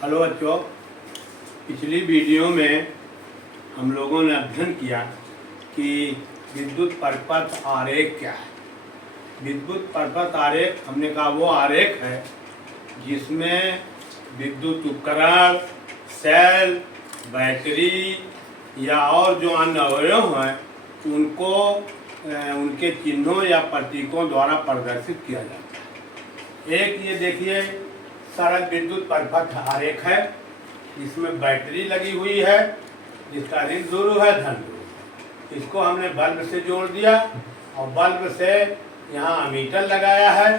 Hello बच्चों, पिछली video में हम लोगों ने अध्ययन किया कि विद्युत परिपथ आरेख क्या है। विद्युत परिपथ आरेख हमने कहा वो आरेख है जिसमें विद्युत उपकरण, सेल, बैटरी या और जो अन्य अवयव हैं उनको उनके चिन्हों या प्रतीकों द्वारा प्रदर्शित किया जाता है। एक ये देखिए सरल विद्युत परिपथ आरेख है। इसमें बैटरी लगी हुई है जिसका ऋण ध्रुव है, धन ध्रुव। इसको हमने बल्ब से जोड़ दिया और बल्ब से यहाँ अमीटर लगाया है।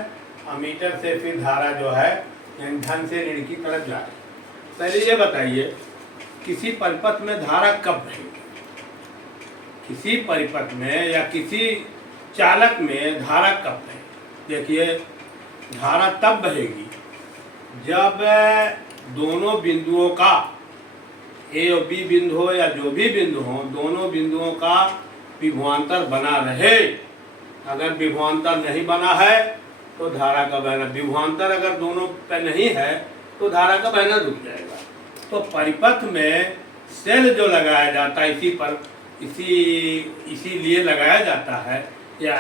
अमीटर से फिर धारा जो है धन से ऋण की तरफ जा रही है। पहले ये बताइए किसी परिपथ में धारा कब बहेगी? किसी परिपथ में या किसी चालक में धारा कब बहेगी? देखिए, धारा तब बहेगी जब दोनों बिंदुओं का ए और बी बिंदु हो या जो भी बिंदु हो, दोनों बिंदुओं का विभवांतर बना रहे। अगर विभवांतर नहीं बना है तो धारा का बहना, विभवांतर अगर दोनों पे नहीं है तो धारा का बहना रुक जाएगा। तो परिपथ में सेल जो लगाया जाता है इसीलिए लगाया जाता है या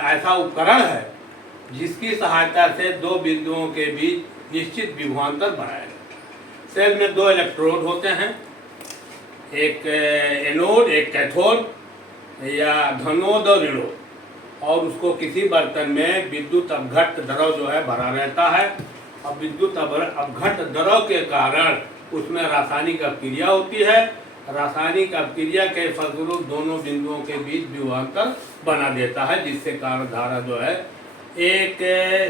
ऐसा उपकरण है जिसकी सहायता से दो बिंदुओं के बीच निश्चित विभवांतर बनाया जाता है। सेल में दो इलेक्ट्रोड होते हैं, एक एनोड एक कैथोड या धनोद और ऋणोद, और उसको किसी बर्तन में विद्युत अपघट्ट द्रव जो है भरा रहता है। और विद्युत अपघट्ट द्रव के कारण उसमें रासायनिक अपक्रिया होती है। रासायनिक अपक्रिया के फलस्वरूप दोनों बिंदुओं के बीच विभवांतर बना देता है, जिससे कारण धारा जो है एक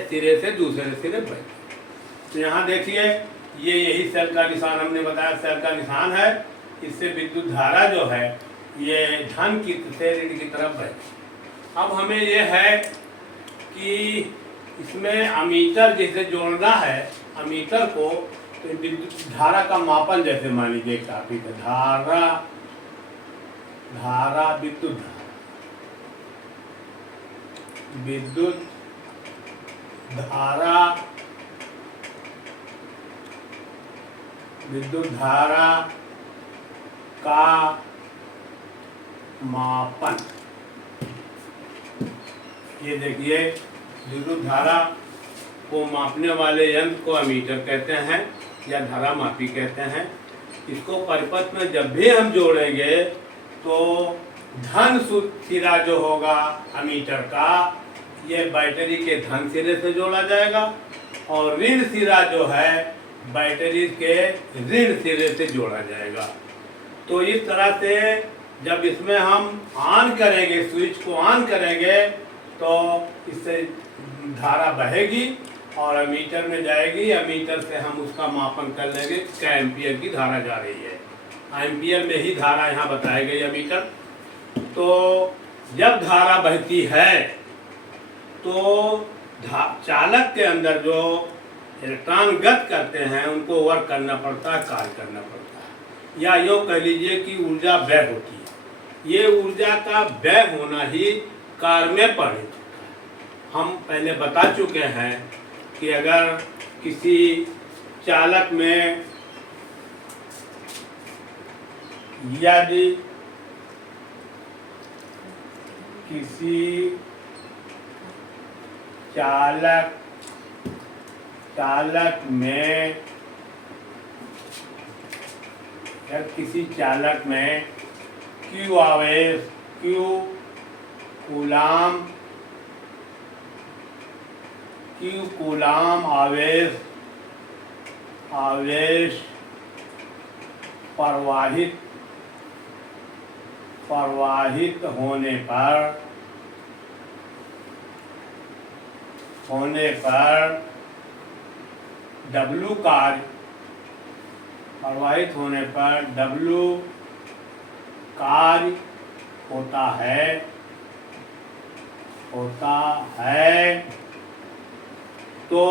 सिरे से दूसरे सिरे बहती। तो यहाँ देखिए यही सेल का निशान हमने बताया, सेल का निशान है। इससे विद्युत धारा जो है ये धन की से ऋण की तरफ बहती। अब हमें ये है कि इसमें अमीटर जैसे जोड़ना है, अमीटर को तो विद्युत धारा का मापन जैसे मान लीजिए काफी धारा विद्युत धारा का मापन। ये देखिए विद्युत धारा को मापने वाले यंत्र को अमीटर कहते हैं या धारा मापी कहते हैं। इसको परिपथ में जब भी हम जोड़ेंगे तो धन सिरा जो होगा अमीटर का, ये बैटरी के धन सिरे से जोड़ा जाएगा और ऋण सिरा जो है बैटरी के ऋण सिरे से जोड़ा जाएगा। तो इस तरह से जब इसमें हम ऑन करेंगे, स्विच को ऑन करेंगे तो इससे धारा बहेगी और अमीटर में जाएगी। अमीटर से हम उसका मापन कर लेंगे क्या एम्पियर की धारा जा रही है। एम्पियर में ही धारा यहाँ बताई गई अमीटर। तो जब धारा बहती है तो चालक के अंदर जो इलेक्ट्रॉन गत करते हैं उनको वर्क करना पड़ता है, कार्य करना पड़ता है, या यूँ कह लीजिए कि ऊर्जा व्यय होती है। ये ऊर्जा का व्यय होना ही कार्य में परिणत होता है। हम पहले बता चुके हैं कि अगर किसी चालक में यदि किसी चालक में Q आवेश, Q कूलाम आवेश प्रवाहित होने पर W कार्य प्रवाहित होने पर W कार्य होता है तो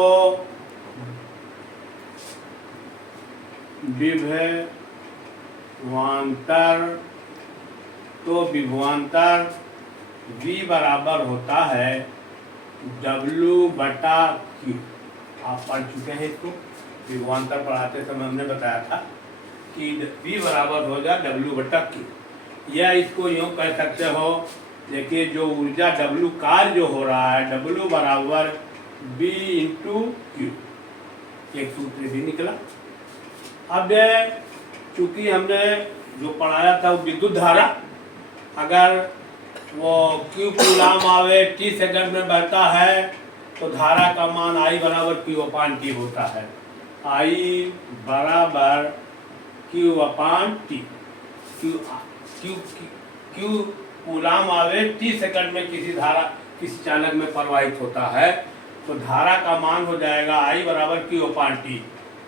विभवांतर V बराबर होता है W/Q। आप पढ़ चुके हैं इसको, विभवांतर पढ़ाते समय हमने बताया था कि V बराबर हो जाए W/Q, या इसको यूँ कह सकते हो, देखिए जो ऊर्जा W कार्य जो हो रहा है, W बराबर B × Q, एक सूत्र भी निकला। अब चूंकि हमने जो पढ़ाया था वो विद्युत धारा, अगर वो Q कूलाम आवे T सेकंड में बहता है तो धारा का मान I बराबर Q/T होता है। I बराबर Q/T। Q कूलाम आवे T सेकंड में किसी चालक में प्रवाहित होता है तो धारा का मान हो जाएगा I बराबर Q/T।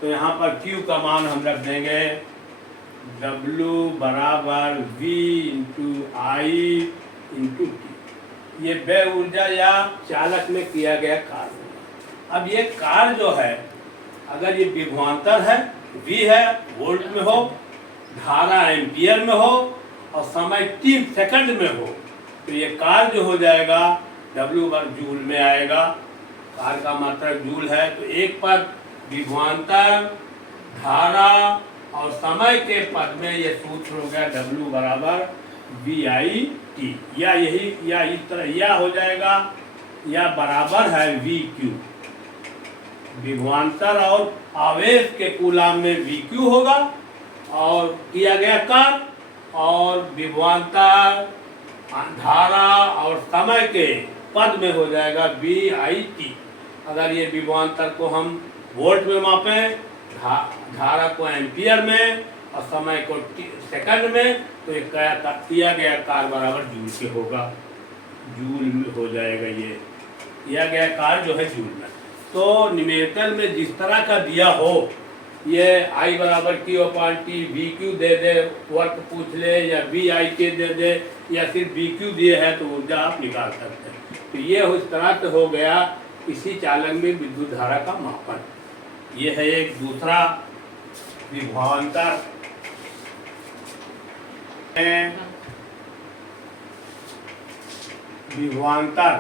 तो यहाँ पर Q का मान हम रख देंगे W बराबर V × I × T। ये व्यय ऊर्जा या चालक में किया गया कार्य होगा। अब ये कार्य जो है, अगर ये विभवांतर है, V है, वोल्ट में हो, धारा एम्पियर में हो और समय t सेकंड में हो, तो ये कार्य जो हो जाएगा W/जूल में आएगा। कार्य का मात्रक जूल है, तो एक पद विभवांतर, धारा और समय के पद में ये सूत्र हो गया W बराबर VIT, या यही या इस तरह या हो जाएगा, या बराबर है VQ। विभवांतर और आवेश के कूलाम में VQ होगा और किया गया कार्य, और विभवांतर, धारा और समय के पद में हो जाएगा VIT। अगर ये विभवांतर को हम वोल्ट में मापें, धारा को एम्पियर में और समय को सेकंड में, तो ये किया गया कार्य बराबर जूल के होगा, जूल में हो जाएगा। ये किया गया कार्य जो है जूल में। तो न्यूमेरिकल में जिस तरह का दिया हो, ये I बराबर Q/T, VQ दे दे, वर्क पूछ ले, या VIT दे दे, या सिर्फ VQ दिए है तो ऊर्जा आप निकाल सकते हैं। तो ये इस तरह से हो गया किसी चालक में विद्युत धारा का मापन। ये है एक दूसरा विभवांतर। विभवांतर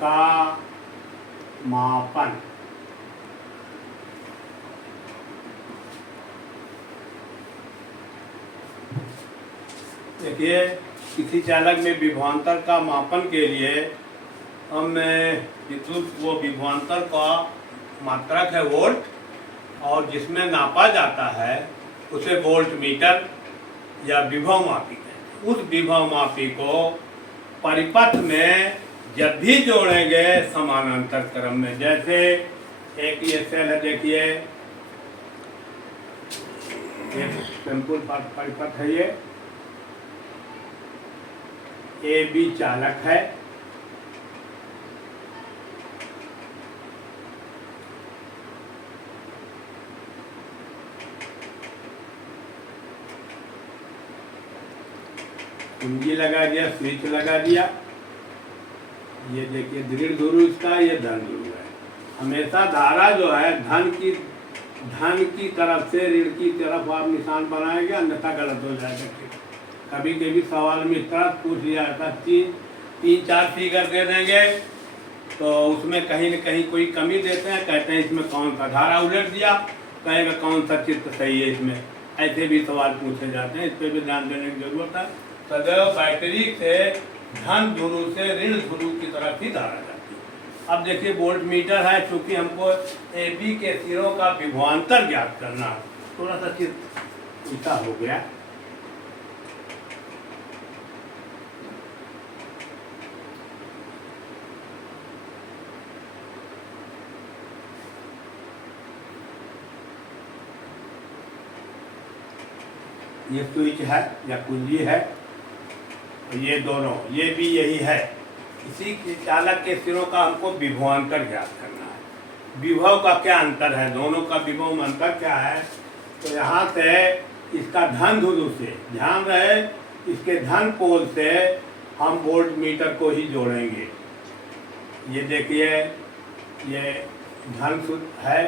का मापन। देखिए, किसी चालक में विभवांतर का मापन के लिए हम विद्युत वो विभवांतर का मात्रक है वोल्ट, और जिसमें नापा जाता है उसे वोल्ट मीटर या विभव मापी कहते हैं। उस विभव मापी को परिपथ में जब भी जोड़ेंगे समानांतर क्रम में, जैसे एक ये सेल है, देखिए सिंपल परिपथ है, ये AB चालक है, कुंजी लगा दिया, स्विच लगा दिया। ये देखिए दृढ़ ध्रुव इसका, ये धन ध्रुव है। हमेशा धारा जो है धन की तरफ से ऋण की तरफ आप निशान बनाएंगे, अन्यथा गलत हो जाएगा। कभी कभी सवाल में इस तरह पूछ लिया जाता, तीन चार फिगर दे देंगे तो उसमें कहीं न कहीं कोई कमी देते हैं, कहते हैं इसमें कौन सा, धारा उलट दिया, कहेगा कौन सा चित्र सही है इसमें। ऐसे भी सवाल पूछे जाते हैं, इस पर भी ध्यान देने की जरूरत है। सदैव बैटरी से धन ध्रुव से ऋण ध्रुव की तरफ ही धारा जाती है। अब देखिए वोल्ट मीटर है, चूंकि हमको AB के सिरों का विभवांतर ज्ञात करना, थोड़ा सा चित्र उल्टा हो गया। ये स्विच है या कुंजी है, ये दोनों, ये भी यही है। इसी चालक के सिरों का हमको विभवांतर ज्ञात करना है। विभव का क्या अंतर है, दोनों का विभव में अंतर क्या है, तो यहाँ से इसका धन ध्रुव से, ध्यान रहे इसके धन पोल से हम वोल्ट मीटर को ही जोड़ेंगे। ये देखिए ये धन है,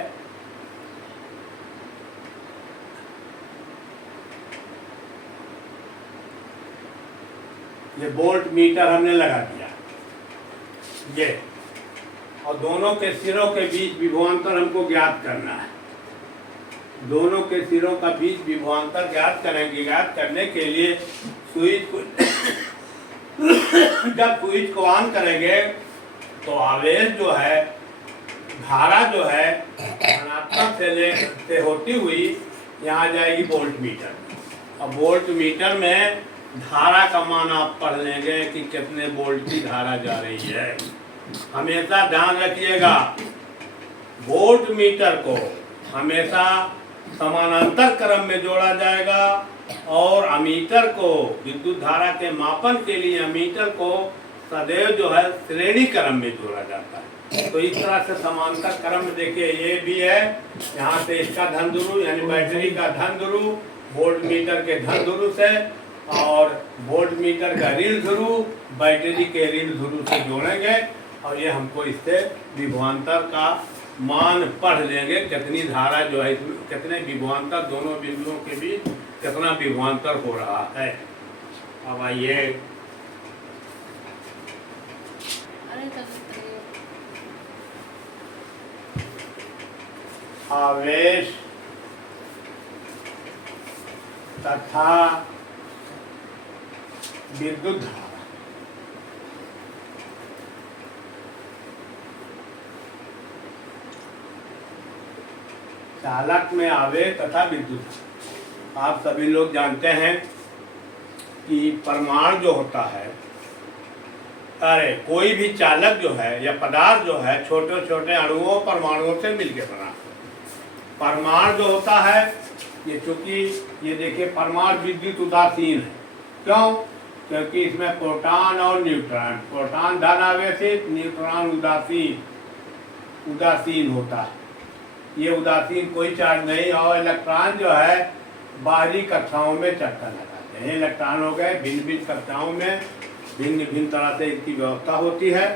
ये वोल्ट मीटर हमने लगा दिया ये, और दोनों के सिरों के बीच विभवांतर हमको ज्ञात करना है। दोनों के सिरों का बीच विभवांतर ज्ञात करेंगे। ज्ञात करने के लिए स्विच को जब स्विच को ऑन करेंगे तो आवेश जो है, धारा जो है धनात्मक से होती हुई यहाँ जाएगी वोल्ट मीटर। अब वोल्ट मीटर में धारा का मान आप पढ़ लेंगे कि कितने वोल्ट की धारा जा रही है। हमेशा ध्यान रखिएगा, वोल्ट मीटर को हमेशा समानांतर क्रम में जोड़ा जाएगा और अमीटर को, विद्युत धारा के मापन के लिए अमीटर को सदैव जो है श्रेणी क्रम में जोड़ा जाता है। तो इस तरह से समांतर क्रम में देखिए ये भी है, यहाँ से इसका धन ध्रुव यानी बैटरी का धन ध्रुव वोल्ट मीटर के धन ध्रुव से और वोल्ट मीटर का ऋण ध्रुव बैटरी के ऋण ध्रुव से जोड़ेंगे और ये हमको इससे विभवांतर का मान पढ़ लेंगे, कितनी धारा जो है, कितने विभवांतर दोनों बिंदुओं के बीच कितना विभवांतर हो रहा है। अब आइए आवेश तथा विद्युत धारा। चालक में आवेश तथा विद्युत धारा। आप सभी लोग जानते हैं कि परमाणु जो होता है, अरे कोई भी चालक जो है या पदार्थ जो है छोटे छोटे अणुओं परमाणुओं से मिलकर बना। परमाणु जो होता है ये, चूंकि ये देखिए परमाणु विद्युत उदासीन है। क्यों? क्योंकि इसमें प्रोटॉन और न्यूट्रॉन, प्रोटॉन धन आवेशित, न्यूट्रॉन उदासीन होता है। ये उदासीन कोई चार्ज नहीं, और इलेक्ट्रॉन जो है बाहरी कक्षाओं में चक्कर लगाते हैं। इलेक्ट्रॉन हो गए भिन्न भिन्न कक्षाओं में, भिन्न भिन्न तरह से इनकी व्यवस्था होती है।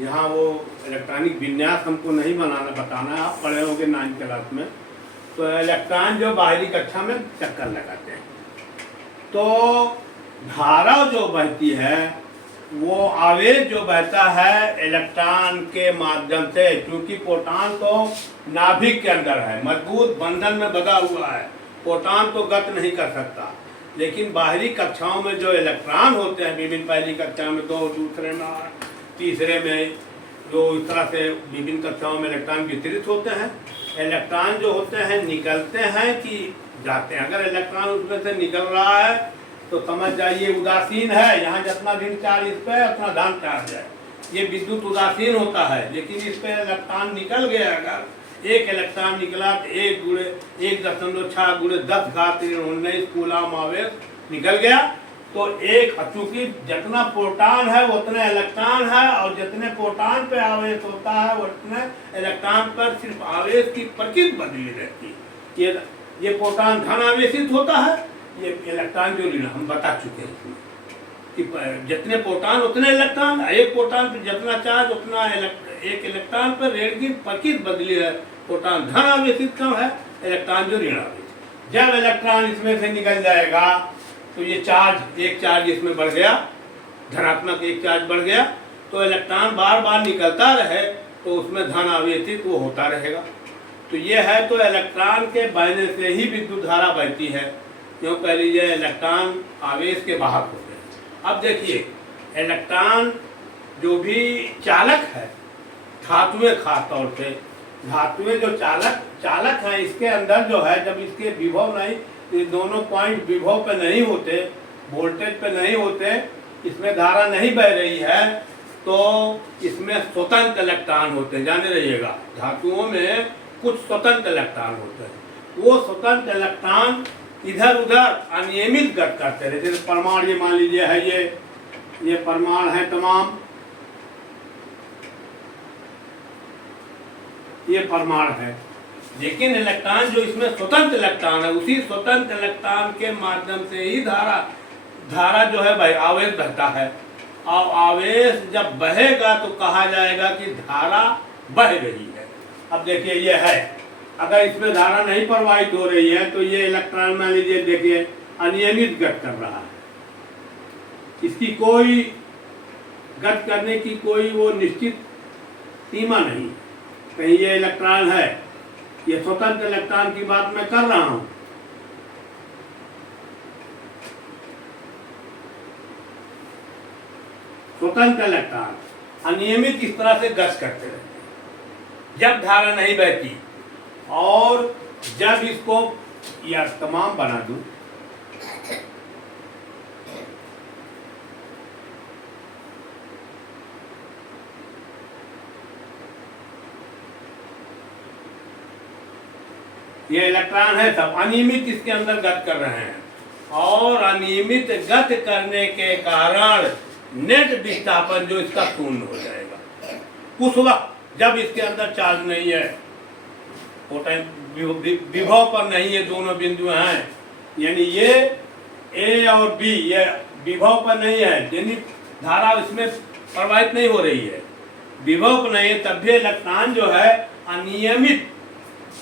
यहाँ वो इलेक्ट्रॉनिक विन्यास हमको नहीं बताना है, आप पढ़े होंगे 9th क्लास में। तो इलेक्ट्रॉन जो बाहरी कक्षा में चक्कर लगाते हैं, तो धारा जो बहती है वो आवेश जो बहता है इलेक्ट्रॉन के माध्यम से, क्योंकि प्रोटॉन तो नाभिक के अंदर है, मजबूत बंधन में बंधा हुआ है, प्रोटॉन तो गत नहीं कर सकता। लेकिन बाहरी कक्षाओं में जो इलेक्ट्रॉन होते हैं, विभिन्न पहली कक्षा में 2, दूसरे में, तीसरे में, जो इस तरह से विभिन्न कक्षाओं में इलेक्ट्रॉन वितरित होते हैं। इलेक्ट्रॉन जो होते हैं निकलते हैं कि जाते हैं। अगर इलेक्ट्रॉन उसमें से निकल रहा है तो समझ जाइए उदासीन है। यहाँ जितना ऋण चार्ज इस पे उतना धन चार्ज है, ये विद्युत उदासीन होता है। लेकिन इस पे इलेक्ट्रॉन निकल गया, अगर एक इलेक्ट्रॉन निकला तो 1.6 × 10⁻19 कूलम आवेश निकल गया। तो एक, चूंकि जितना प्रोटॉन है उतने इलेक्ट्रॉन है, और जितने प्रोटॉन पे आवेश होता है उतने इलेक्ट्रॉन पर सिर्फ आवेश की प्रकृति बदली रहती है। ये प्रोटॉन धन आवेशित होता है, ये इलेक्ट्रॉन जो ऋण, हम बता चुके हैं इसमें कि जितने प्रोटॉन उतने इलेक्ट्रॉन, एक प्रोटॉन पर जितना चार्ज उतना एक इलेक्ट्रॉन पर ऋण की प्रकृति बदली है। प्रोटॉन धन आवेशित कम है, इलेक्ट्रॉन जो ऋण आवेशित। जब इलेक्ट्रॉन इसमें से निकल जाएगा तो ये चार्ज, एक चार्ज इसमें बढ़ गया, धनात्मक एक चार्ज बढ़ गया, तो इलेक्ट्रॉन बार बार निकलता रहे तो उसमें धन आवेशित वो होता रहेगा। तो ये है, तो इलेक्ट्रॉन के बहने से ही विद्युत धारा बहती है। क्यों कह लीजिए, इलेक्ट्रॉन आवेश के वाहक होते हैं। अब देखिए, इलेक्ट्रॉन जो भी चालक है, धातुएं खास तौर से, धातुएं जो चालक हैं, इसके अंदर जो है, जब इसके विभव नहीं, ये दोनों पॉइंट विभव पे नहीं होते, वोल्टेज पे नहीं होते, इसमें धारा नहीं बह रही है, तो इसमें स्वतंत्र इलेक्ट्रॉन होते हैं। जाने रहिएगा, धातुओं में कुछ स्वतंत्र इलेक्ट्रॉन होते हैं। वो स्वतंत्र इलेक्ट्रॉन इधर उधर अनियमित गति करते रहे। जैसे परमाणु, ये मान लीजिए है, ये परमाणु है तमाम, ये परमाणु है, लेकिन इलेक्ट्रॉन जो इसमें स्वतंत्र इलेक्ट्रॉन है, उसी स्वतंत्र इलेक्ट्रॉन के माध्यम से ही धारा जो है भाई आवेश बहता है। और आवेश जब बहेगा तो कहा जाएगा कि धारा बह रही है। अब देखिए ये है, अगर इसमें धारा नहीं प्रवाहित हो रही है तो ये इलेक्ट्रॉन मान लीजिए, देखिए अनियमित गति कर रहा है, इसकी कोई गति करने की कोई वो निश्चित सीमा नहीं। कहीं ये इलेक्ट्रॉन है, ये स्वतंत्र इलेक्ट्रॉन की बात मैं कर रहा हूं। स्वतंत्र इलेक्ट्रॉन अनियमित इस तरह से गति करते रहते हैं जब धारा नहीं बहती, और जब इसको या तमाम बना दूं, ये इलेक्ट्रॉन है सब अनियमित इसके अंदर गति कर रहे हैं, और अनियमित गति करने के कारण नेट विस्थापन जो इसका शून्य हो जाएगा उस वक्त जब इसके अंदर चार्ज नहीं है, वो टाइम विभव पर नहीं है, दोनों बिंदु हैं, यानी ये ए और बी ये विभव पर नहीं है, यानी धारा इसमें प्रवाहित नहीं हो रही है, विभव पर नहीं है, तब भी इलेक्ट्रॉन जो है अनियमित,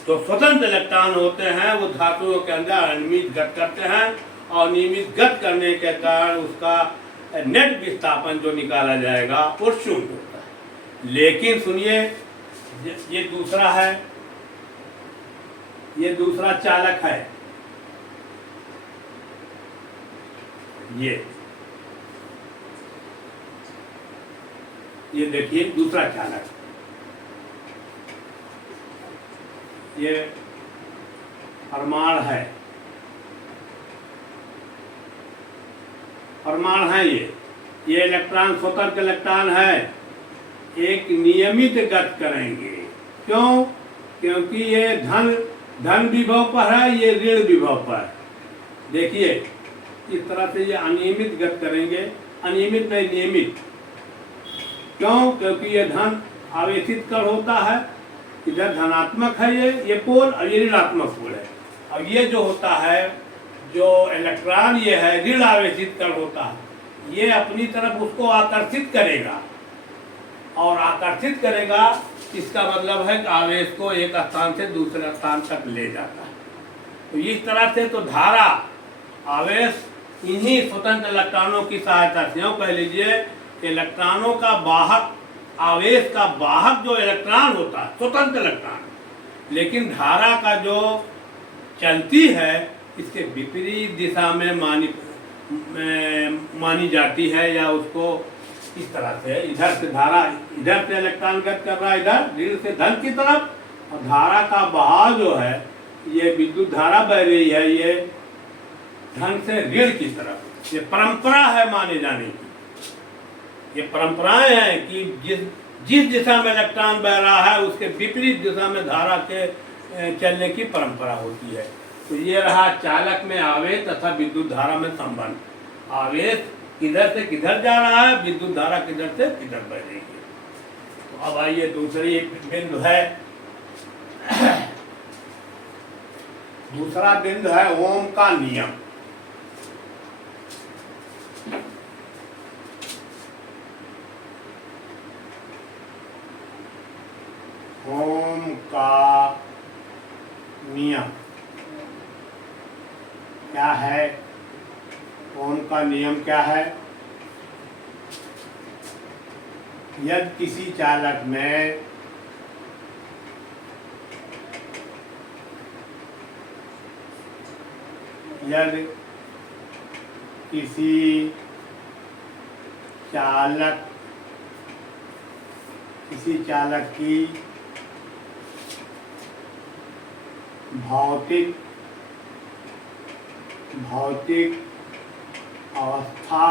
तो स्वतंत्र इलेक्ट्रॉन होते हैं वो धातुओं के अंदर अनियमित गति करते हैं, और नियमित गति करने के कारण उसका नेट विस्थापन जो निकाला जाएगा वो शून्य होता है। लेकिन सुनिए, ये दूसरा है, ये दूसरा चालक है, ये देखिए दूसरा चालक, ये परमाणु है, परमाणु है, ये इलेक्ट्रॉन स्वतंत्र इलेक्ट्रॉन है, एक नियमित गति करेंगे। क्यों? क्योंकि ये धन विभव पर है, ये ऋण विभव पर। देखिए इस तरह से ये अनियमित गति करेंगे, अनियमित नहीं नियमित। क्यों? क्योंकि ये धन आवेशित कर होता है, इधर धनात्मक है ये पोल, और ये ऋणात्मक पोल है। अब ये जो होता है, जो इलेक्ट्रॉन ये है ऋण आवेशित कर होता है, ये अपनी तरफ उसको आकर्षित करेगा, और आकर्षित करेगा इसका मतलब है कि आवेश को एक स्थान से दूसरे स्थान तक ले जाता है। तो इस तरह से तो धारा आवेश इन्हीं स्वतंत्र इलेक्ट्रॉनों की सहायता से, कह लीजिए इलेक्ट्रॉनों का वाहक, आवेश का वाहक जो इलेक्ट्रॉन होता है स्वतंत्र इलेक्ट्रॉन, लेकिन धारा का जो चलती है इसके विपरीत दिशा में मानी जाती है, या उसको इस तरह से इधर से धारा, इधर से इलेक्ट्रॉन गति कर रहा है इधर ऋण से धन की तरफ, और धारा का बहाव जो है, ये विद्युत धारा बह रही है ये धन से ऋण की तरफ। ये परंपरा है माने जाने की, ये परंपराएं हैं कि जिस दिशा में इलेक्ट्रॉन बह रहा है उसके विपरीत दिशा में धारा के चलने की परंपरा होती है। तो ये रहा चालक में आवेश तथा विद्युत धारा में संबंध। आवेश किधर से किधर जा रहा है, विद्युत धारा किधर से किधर बह रही है। तो अब आइए दूसरी बिंदु है, दूसरा बिंदु है ओम का नियम। ओम का नियम क्या है? ओम का नियम क्या है? यदि किसी चालक में यदि किसी चालक की भौतिक अवस्था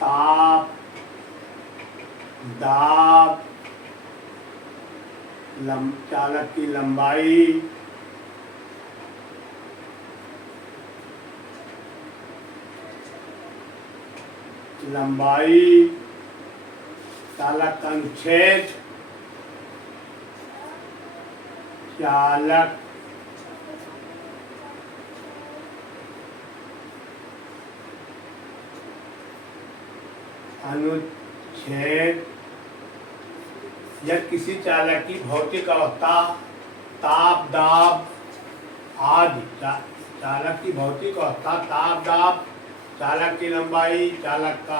ताप, दाब, चालक की लंबाई, चालक का अनुच्छेद, चालक अनुच्छेद, यदि किसी चालक की भौतिक अवस्था, ताप, दाब, आदि चालक की भौतिक अवस्था, ताप दाब, चालक की लंबाई, चालक का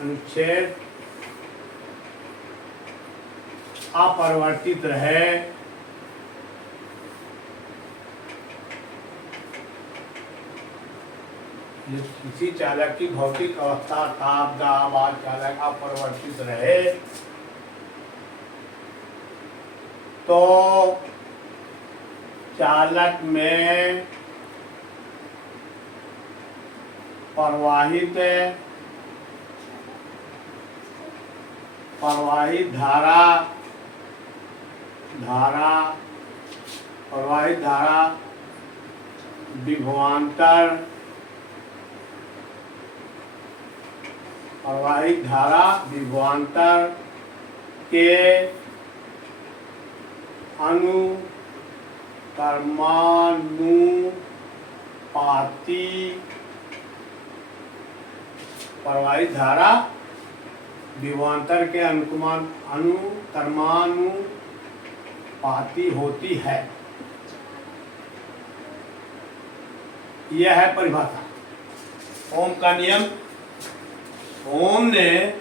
अनुच्छेद अपरिवर्तित रहे। किसी चालक की भौतिक अवस्था, ताप दाब आदि चालक अपरिवर्तित रहे तो चालक में प्रवाहित धारा विभवांतर के अनुक्रमानुपाती प्रवाहित धारा विभवांतर के अनुक्रमानुपाती होती है। यह है परिभाषा। ओम का नियम। ओम ने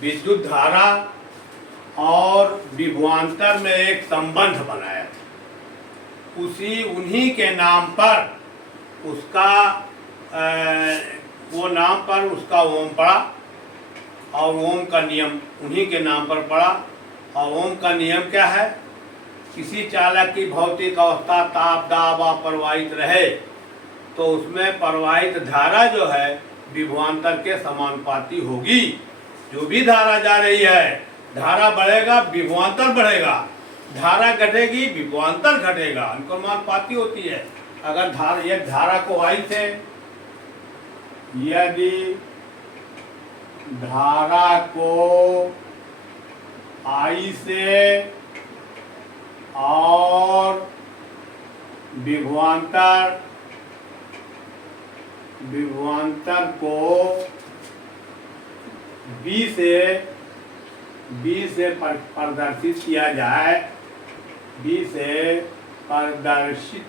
विद्युत धारा और विभवांतर में एक संबंध बनाया था। उन्हीं के नाम पर उसका वो नाम पर उसका ओम पड़ा और ओम का नियम उन्हीं के नाम पर पड़ा। और ओम का नियम क्या है? किसी चालक की भौतिक अवस्था ताप दाब प्रवाहित रहे तो उसमें प्रवाहित धारा जो है विभवांतर के समानुपाती होगी। जो भी धारा जा रही है, धारा बढ़ेगा विभवांतर बढ़ेगा, धारा घटेगी विभवांतर घटेगा, अनुक्रमानुपाती होती है। अगर एक धारा को आई से, यदि धारा को आई से और विभवांतर को बी से प्रदर्शित किया जाए, बी से प्रदर्शित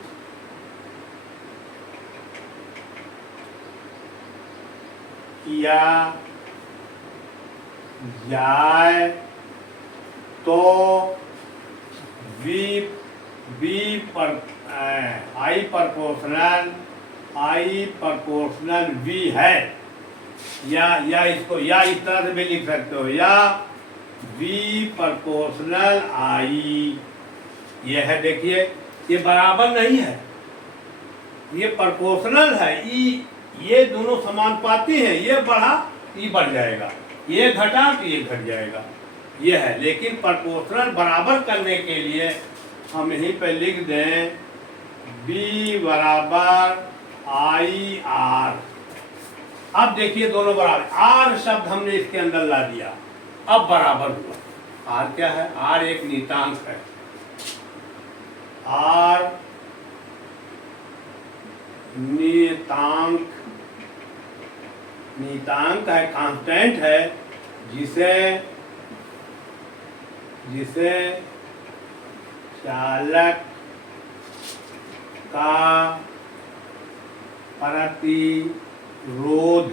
किया जाए तो आई प्रोपोर्शनल वी है। या इसको या इस तरह से भी लिख सकते हो, या वी प्रोपोर्शनल आई। ये है, देखिए ये बराबर नहीं है, ये प्रोपोर्शनल है। ये दोनों समानुपाती हैं। ये बढ़ा ये बढ़ जाएगा, ये घटा तो ये घट जाएगा। ये है, लेकिन प्रोपोर्शनल बराबर करने के लिए हम यहीं पे लिख दें B बराबर आई आर। अब देखिए दोनों बराबर, आर शब्द हमने इसके अंदर ला दिया, अब बराबर हुआ। आर क्या है? आर एक नियतांक है। आर नियतांक है, कांस्टेंट है, जिसे चालक का प्रतिरोध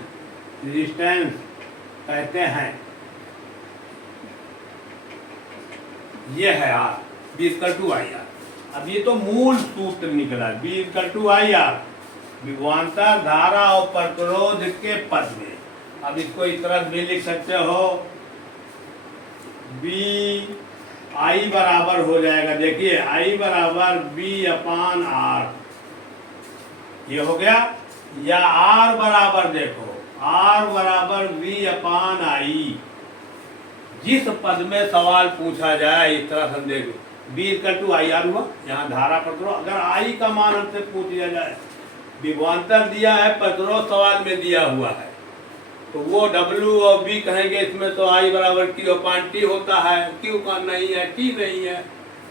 रेजिस्टेंस कहते हैं। ये है आर, B = IR। अब ये तो मूल सूत्र निकला, B = IR, विभवांतर धारा और प्रतिरोध के पद में। अब इसको इस तरह भी लिख सकते हो, B I बराबर हो जाएगा, देखिए I बराबर B/R, ये हो गया। या R बराबर, देखो R बराबर V/I। जिस पद में सवाल पूछा जाए इस तरह से देखो, B = IR हुआ, यहाँ धारा प्रतिरोध। अगर I का मान हमसे पूछ लिया जाए, विभवांतर दिया है, प्रतिरोध सवाल में दिया हुआ है, तो वो W और B कहेंगे, इसमें तो I बराबर Q/T होता है, Q का नहीं है, T नहीं है।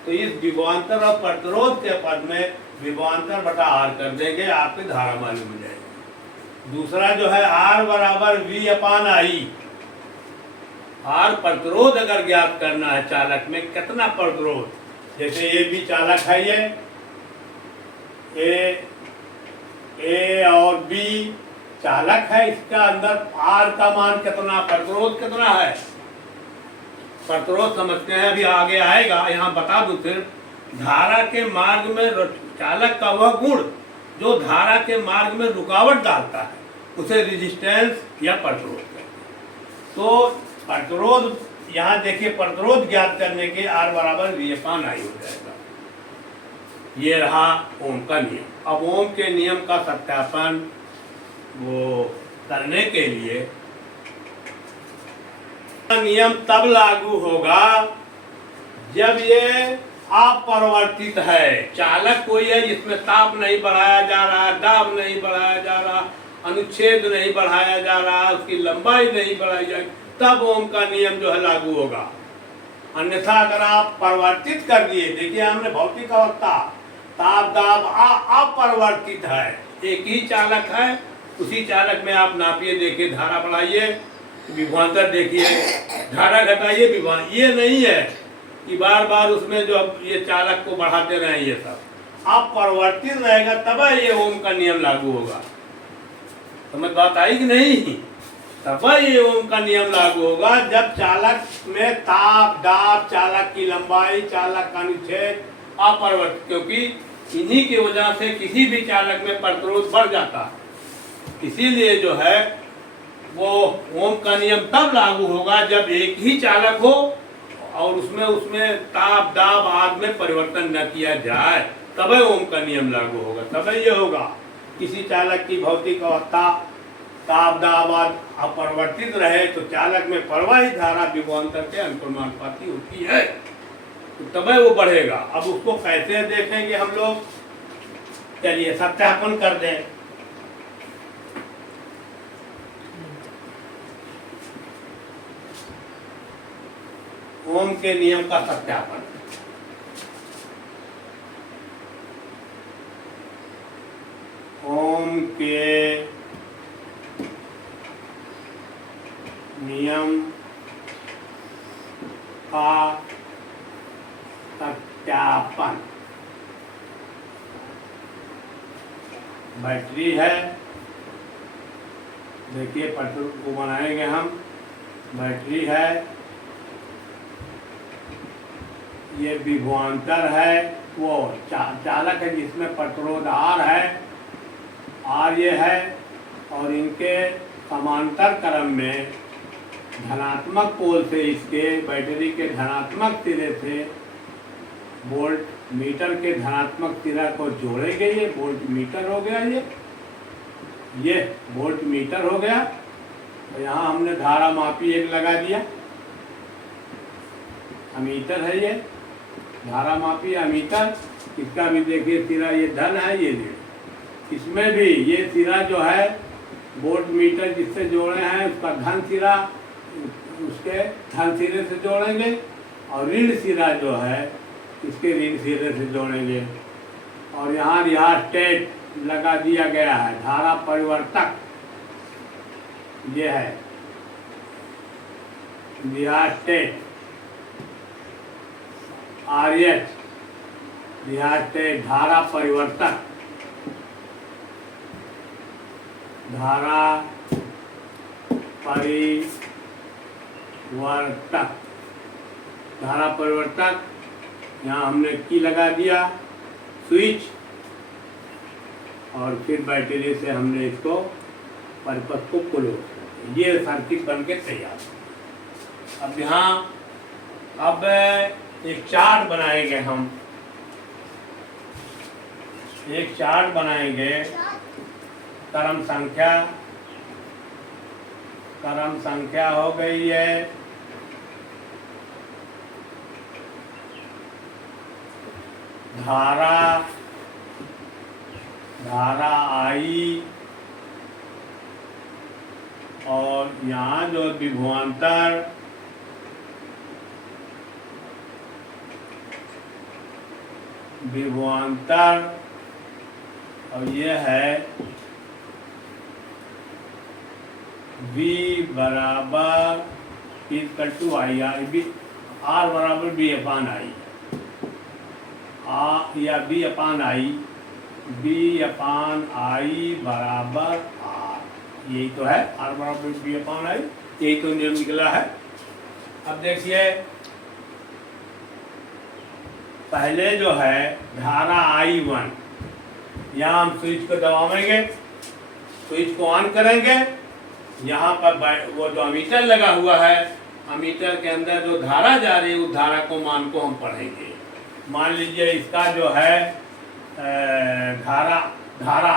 तो इस विभवांतर और प्रतिरोध के पद में विभवांतर बटा R कर देंगे, आपकी धारा मालूम हो जाएगी। दूसरा जो है R बराबर V/I। R प्रतिरोध अगर ज्ञात करना है, चालक में कितना प्रतिरोध, जैसे ये भी चालक है, ए और बी चालक है, इसका अंदर आर का मान कितना, प्रतिरोध कितना है, प्रतिरोध समझते हैं, अभी आगे आएगा। यहाँ बता दूं सिर्फ धारा के मार्ग में चालक का वह गुण जो धारा के मार्ग में रुकावट डालता है उसे रेजिस्टेंस या प्रतिरोध कहते हैं। तो प्रतिरोध यहाँ देखिए, प्रतिरोध ज्ञात करने के R बराबर V/I हो जाएगा। ये रहा ओम का नियम। अब ओम के नियम का सत्यापन वो करने के लिए नियम तब लागू होगा जब ये अपरिवर्तित है। चालक कोई है जिसमें ताप नहीं बढ़ाया जा रहा, दाब नहीं बढ़ाया जा रहा, अनुच्छेद नहीं बढ़ाया जा रहा, उसकी लंबाई नहीं बढ़ाई जाएगी, तब ओम का नियम जो है लागू होगा। अन्यथा अगर आप परिवर्तित कर दिए, देखिए हमने भौतिक अवस्था ताप दाब अपरिवर्तित है, एक ही चालक है, उसी चालक में आप नापिए, देखिए धारा बढ़ाइए, विभवांतर देखिए, धारा घटाइए, विभवांतर, ये नहीं है कि बार बार उसमें जो ये चालक को बढ़ाते रहें, ये सब अपरिवर्तित रहेगा, तब ये ओम का नियम लागू होगा। समझ बात आई कि नहीं? तब ये ओम का नियम लागू होगा जब चालक में ताप दाब, चालक की लंबाई, चालक का अनुच्छेद अपरिवर्तित, क्योंकि इन्हीं की वजह से किसी भी चालक में प्रतिरोध बढ़ जाता है। इसीलिए जो है वो ओम का नियम तब लागू होगा जब एक ही चालक हो और उसमें ताप दाब आदि में परिवर्तन न किया जाए, तब ओम का नियम लागू होगा। तब ये होगा किसी चालक की भौतिक अवस्था ताप दाब आदि अपरिवर्तित रहे तो चालक में प्रवाहित धारा विभवांतर के अनुपाती होती है, तो तब वो बढ़ेगा। अब उसको कैसे देखेंगे हम लोग, चलिए सत्यापन कर दें। ओम के नियम का सत्यापन। ओम के नियम का सत्यापन। बैटरी है, देखिए प्रतिरोध को बनाएंगे हम, बैटरी है, ये विभवांतर है, वो चालक है जिसमें प्रतिरोध R है, R ये है, और इनके समांतर क्रम में धनात्मक पोल से इसके बैटरी के धनात्मक सिरे से वोल्ट मीटर के धनात्मक सिरा को जोड़ेंगे। ये वोल्ट मीटर हो गया, ये वोल्ट मीटर हो गया। तो यहाँ हमने धारा मापी एक लगा दिया, अमीटर है, ये धारा मापी अमीटर। इसका भी देखिए सिरा ये धन है, ये ऋण। इसमें भी ये सिरा जो है वोल्ट मीटर जिससे जोड़े हैं उसका धन सिरा उसके धन सिरे से जोड़ेंगे, और ऋण सिरा जो है इसके ऋण सिरे से जोड़ेंगे। और यहाँ रिहास्टेट लगा दिया गया है, धारा परिवर्तक ये है रिहास्टेट, RH रिहास्टेट धारा परिवर्तक, धारा परिवर्तक, धारा परिवर्तक। यहाँ हमने की लगा दिया स्विच, और फिर बैटरी से हमने इसको परिपथ को क्लोज कर दिया। ये सर्किट बन के तैयार। अब यहाँ अब एक चार्ट बनाएंगे हम, एक चार्ट बनाएंगे। क्रम संख्या हो गई है, धारा आई, और यहाँ जो विभवांतर और ये है V बराबर इक्वल टू आई, R बराबर B/I, या B/I बी अपान आई बराबर आर, यही तो है, आर बराबर बी अपान आई, यही तो नियम निकला है। अब देखिए पहले जो है धारा I1, यहाँ हम स्विच को दबाएंगे, स्विच को ऑन करेंगे, यहाँ पर वो जो अमीटर लगा हुआ है, अमीटर के अंदर जो धारा जा रही है उस धारा को मान को हम पढ़ेंगे। मान लीजिए इसका जो है धारा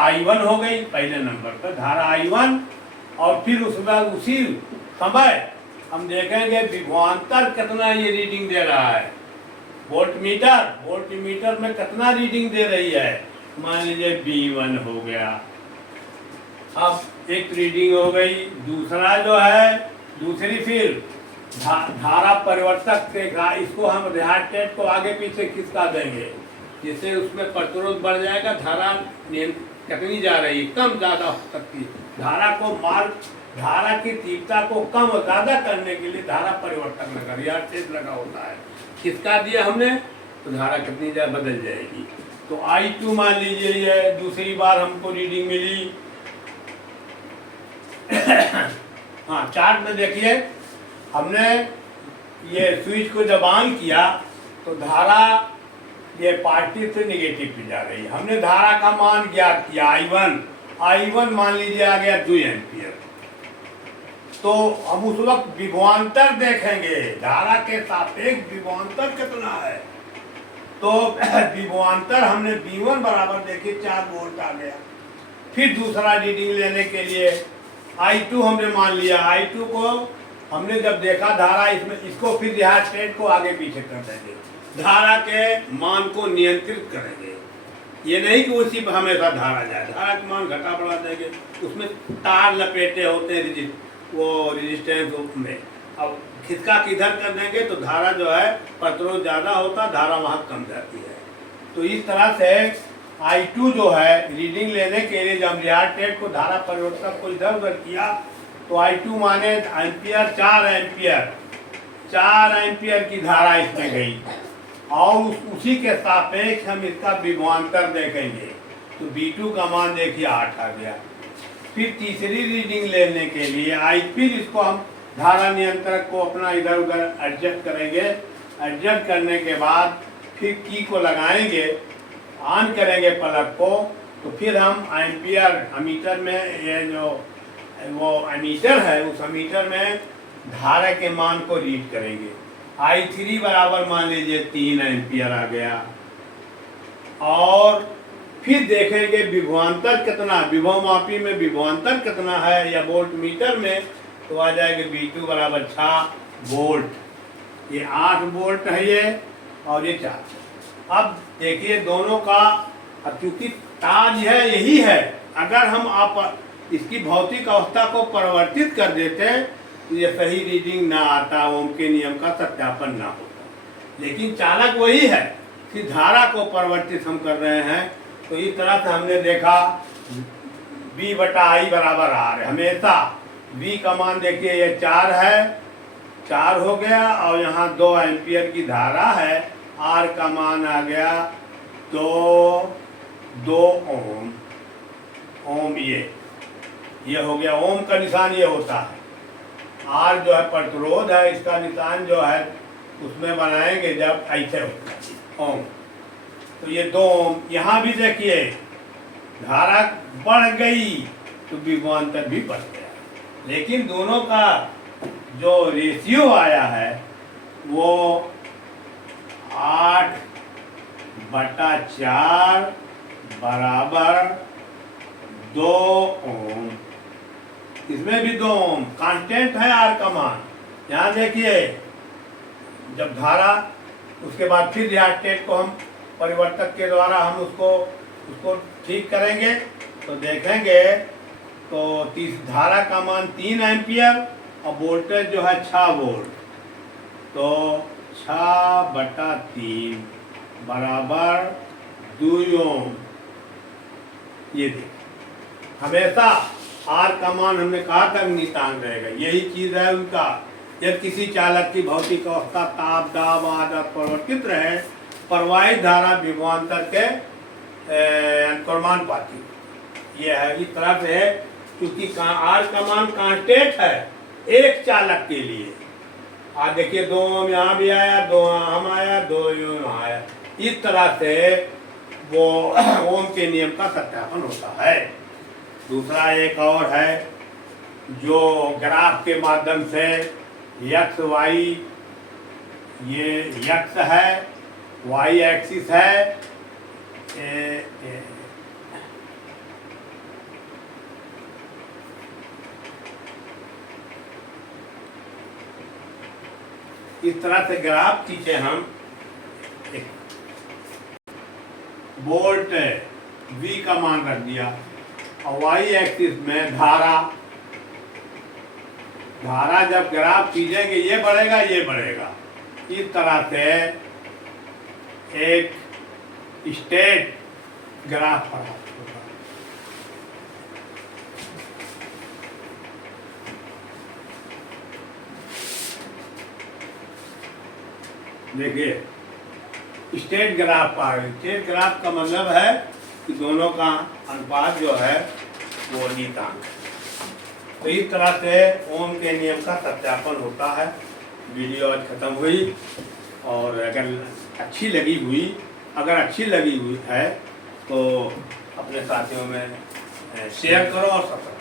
I1 हो गई पहले नंबर पर, धारा I1, और फिर उसमें उसी समय हम देखेंगे विभवांतर कितना ये रीडिंग दे रहा है, वोल्टमीटर में कितना रीडिंग दे रही है, मान लीजिए V1 हो गया। अब एक रीडिंग हो गई, दूसरा जो है दूसरी फिर धारा परिवर्तक देखा, इसको हम रिहार्टेट को आगे पीछे खिसका देंगे, जिससे उसमें प्रतिरोध बढ़ जाएगा, धारा कितनी जा रही, कम ज़्यादा हो सकती है। धारा की तीव्रता को कम और ज़्यादा करने के लिए धारा परिवर्तक लगा, रिहार्टेट लगा होता है, खिसका दिया हमने तो धारा कितनी ज़्यादा बदल जाएगी। तो I2 मान लीजिए ये दूसरी बार हमको रीडिंग मिली। हाँ, चार्ट में देखिए हमने ये स्विच को जब ऑन किया तो धारा ये पॉजिटिव से नेगेटिव पे जा रही है। हमने धारा का मान ज्ञात किया I1 मान लीजिए आ गया 2 एम्पियर। तो हम उस वक्त विभवांतर देखेंगे, धारा के सापेक्ष विभवांतर कितना है। तो विभवांतर हमने V1 बराबर देखिए 4 वोल्ट आ गया। फिर दूसरा रीडिंग लेने के लिए I2 हमने मान लिया, I2 को हमने जब देखा धारा इसमें, इसको फिर रिहार्टेट को आगे पीछे कर देंगे, धारा के मान को नियंत्रित करेंगे। ये नहीं कि उसी पर हमेशा धारा जाए, धारा का मान घटा बढ़ा देंगे, उसमें तार लपेटे होते हैं वो रेजिस्टेंस में, अब खिसका किधर कर देंगे तो धारा जो है प्रतिरोध ज़्यादा होता, धारा वहाँ कम जाती है। तो इस तरह से I2 जो है रीडिंग लेने के लिए जब रिहार्टेट को धारा परिवर्तक को इधर उधर किया तो I2 माने एम्पियर 4 एम्पियर की धारा इसमें गई, और उसी के सापेक्ष हम इसका विभवांतर देखेंगे तो V2 का मान देखिए 8 आ गया। फिर तीसरी रीडिंग लेने के लिए फिर इसको हम धारा नियंत्रक को अपना इधर उधर एडजस्ट करेंगे, एडजस्ट करने के बाद फिर की को लगाएंगे, ऑन करेंगे प्लग को, तो फिर हम एम्पियर अमीटर में, ये जो वो अमीटर है उस अमीटर में धारा के मान को रीड करेंगे। I3 बराबर मान लीजिए 3 एम्पियर आ गया, और फिर देखेंगे विभवांतर कितना, विभव मापी में विभवांतर कितना है या वोल्ट मीटर में, तो आ जाएगा V2 बराबर 6 वोल्ट। ये 8 वोल्ट है ये, और ये 4। अब देखिए दोनों का, अब चूंकि ताज है यही है, अगर हम आप इसकी भौतिक अवस्था को परिवर्तित कर देते तो ये सही रीडिंग ना आता, ओम के नियम का सत्यापन ना होता। लेकिन चालक वही है कि धारा को परिवर्तित हम कर रहे हैं, तो इस तरह से हमने देखा V/I बराबर R, हमेशा V का मान देखिए ये 4 है, 4 हो गया, और यहाँ 2 एम्पियर की धारा है, R का मान आ गया 2 ओम। ये हो गया, ओम का निशान ये होता है, R जो है प्रतिरोध है, इसका निशान जो है उसमें बनाएंगे जब ऐसे होता है ओम। तो ये 2 ओम। यहाँ भी देखिए धारा बढ़ गई तो विभवांतर भी बढ़ गया, लेकिन दोनों का जो रेशियो आया है वो 8/4 बराबर 2 ओम। इसमें भी 2 ओम कांस्टेंट है R का मान। यहाँ देखिए जब धारा, उसके बाद फिर रिहार्टेट को हम परिवर्तक के द्वारा हम उसको ठीक करेंगे तो देखेंगे तो धारा का मान 3 एम्पियर और वोल्टेज जो है 6 वोल्ट, तो 6/3 बराबर 2 ओम। ये देखिए हमेशा R का मान हमने कहा था नितांक रहेगा, यही चीज़ है उनका। जब किसी चालक की भौतिक अवस्था ताप दाब आदि परिवर्तित रहे, प्रवाहित धारा विभवांतर के अनुक्रमानुपाती ये है, इस तरह से है क्योंकि आर का मान कांस्टेंट है एक चालक के लिए। आज देखिए 2 ओम यहाँ भी आया, 2 यहाँ आया, 2 यहाँ आया, इस तरह से वो ओम के नियम का सत्यापन होता है। दूसरा एक और है जो ग्राफ के माध्यम से एक्स वाई, ये एक्स है, वाई एक्सिस है, इस तरह से ग्राफ खींचे हम, वोल्ट V का मान रख दिया और वाई एक्सिस में धारा जब ग्राफ खींचेंगे ये बढ़ेगा ये बढ़ेगा, इस तरह से एक स्टेट ग्राफ प्राप्त होगा। देखिए स्टेट ग्राफ पा रहे, स्टेट ग्राफ का मतलब है कि दोनों का अनुपात जो है वो नीतांक। तो इस तरह से ओम के नियम का सत्यापन होता है। वीडियो आज खत्म हुई, और अगर अच्छी लगी हुई है तो अपने साथियों में शेयर करो और सब्सक्राइब